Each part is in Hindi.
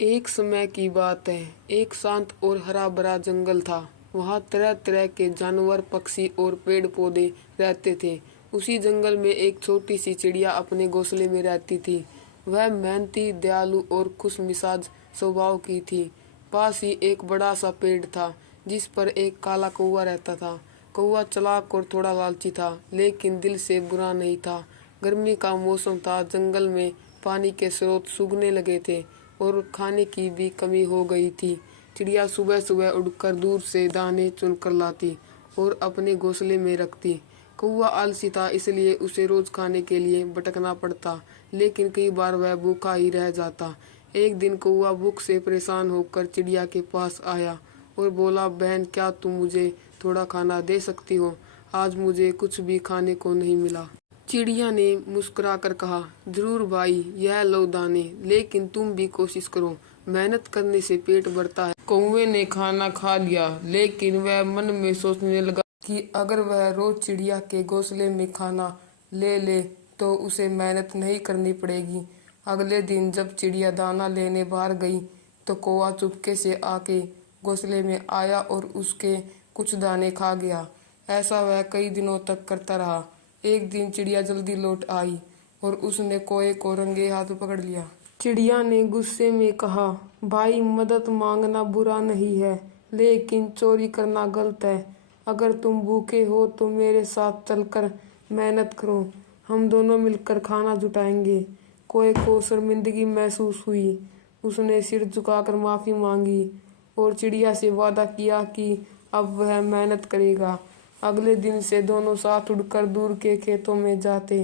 एक समय की बात है। एक शांत और हरा भरा जंगल था। वहाँ तरह तरह के जानवर, पक्षी और पेड़ पौधे रहते थे। उसी जंगल में एक छोटी सी चिड़िया अपने घोंसले में रहती थी। वह मेहनती, दयालु और खुश मिजाज स्वभाव की थी। पास ही एक बड़ा सा पेड़ था जिस पर एक काला कौवा रहता था। कौवा चालाक और थोड़ा लालची था, लेकिन दिल से बुरा नहीं था। गर्मी का मौसम था। जंगल में पानी के स्रोत सूखने लगे थे और खाने की भी कमी हो गई थी। चिड़िया सुबह सुबह उड़कर दूर से दाने चुनकर लाती और अपने घोंसले में रखती। कौवा आलसी था, इसलिए उसे रोज खाने के लिए भटकना पड़ता, लेकिन कई बार वह भूखा ही रह जाता। एक दिन कौवा भूख से परेशान होकर चिड़िया के पास आया और बोला, बहन, क्या तुम मुझे थोड़ा खाना दे सकती हो? आज मुझे कुछ भी खाने को नहीं मिला। चिड़िया ने मुस्कुराकर कहा, जरूर भाई, यह लो दाने, लेकिन तुम भी कोशिश करो। मेहनत करने से पेट भरता है। कौवे ने खाना खा लिया, लेकिन वह मन में सोचने लगा कि अगर वह रोज चिड़िया के घोंसले में खाना ले ले तो उसे मेहनत नहीं करनी पड़ेगी। अगले दिन जब चिड़िया दाना लेने बाहर गई तो कौवा चुपके से आके घोंसले में आया और उसके कुछ दाने खा गया। ऐसा वह कई दिनों तक करता रहा। एक दिन चिड़िया जल्दी लौट आई और उसने कौवे को रंगे हाथ पकड़ लिया। चिड़िया ने गुस्से में कहा, भाई, मदद मांगना बुरा नहीं है, लेकिन चोरी करना गलत है। अगर तुम भूखे हो तो मेरे साथ चलकर मेहनत करो, हम दोनों मिलकर खाना जुटाएंगे। कौवे को शर्मिंदगी महसूस हुई। उसने सिर झुकाकर माफी मांगी और चिड़िया से वादा किया कि अब वह मेहनत करेगा। अगले दिन से दोनों साथ उड़कर दूर के खेतों में जाते,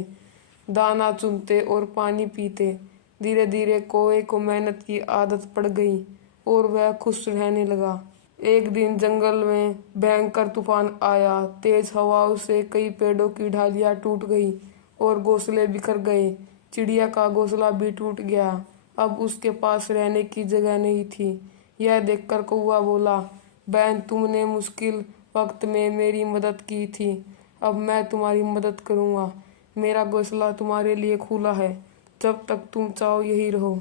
दाना चुनते और पानी पीते। धीरे धीरे कौवे को मेहनत की आदत पड़ गई और वह खुश रहने लगा। एक दिन जंगल में भयंकर तूफान आया। तेज हवाओं से कई पेड़ों की डालियां टूट गई और घोंसले बिखर गए। चिड़िया का घोंसला भी टूट गया। अब उसके पास रहने की जगह नहीं थी। यह देखकर कौवा बोला, बहन, तुमने मुश्किल वक्त में मेरी मदद की थी, अब मैं तुम्हारी मदद करूंगा। मेरा घोंसला तुम्हारे लिए खुला है, जब तक तुम चाहो यही रहो।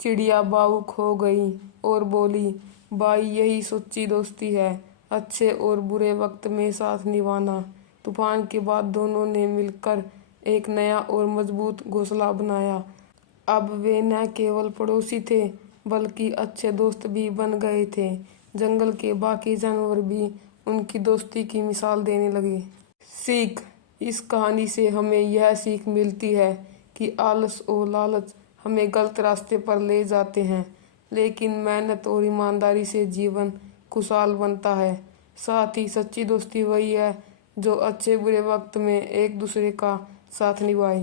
चिड़िया भावुक हो गई और बोली, भाई, यही सच्ची दोस्ती है, अच्छे और बुरे वक्त में साथ निभाना। तूफान के बाद दोनों ने मिलकर एक नया और मजबूत घोंसला बनाया। अब वे न केवल पड़ोसी थे, बल्कि अच्छे दोस्त भी बन गए थे। जंगल के बाकी जानवर भी उनकी दोस्ती की मिसाल देने लगे। सीख: इस कहानी से हमें यह सीख मिलती है कि आलस और लालच हमें गलत रास्ते पर ले जाते हैं, लेकिन मेहनत और ईमानदारी से जीवन खुशहाल बनता है। साथ ही सच्ची दोस्ती वही है जो अच्छे बुरे वक्त में एक दूसरे का साथ निभाए।